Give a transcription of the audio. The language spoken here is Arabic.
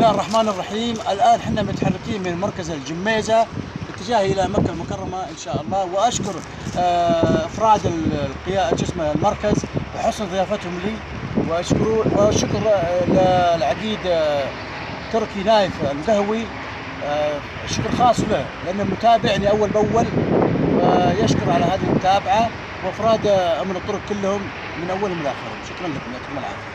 الله الرحمن الرحيم. الآن احنا متحركين من مركز الجميزة اتجاه إلى مكة المكرمة إن شاء الله. وأشكر أفراد جسم المركز بحسن ضيافتهم لي، وشكر للعقيد تركي نايف المقهوي، شكر خاص له لأنه متابعني أول بأول، ويشكر على هذه المتابعة، وأفراد أمن الطرق كلهم من أولهم لآخرهم. شكرا لكم، يعطيكم العافية.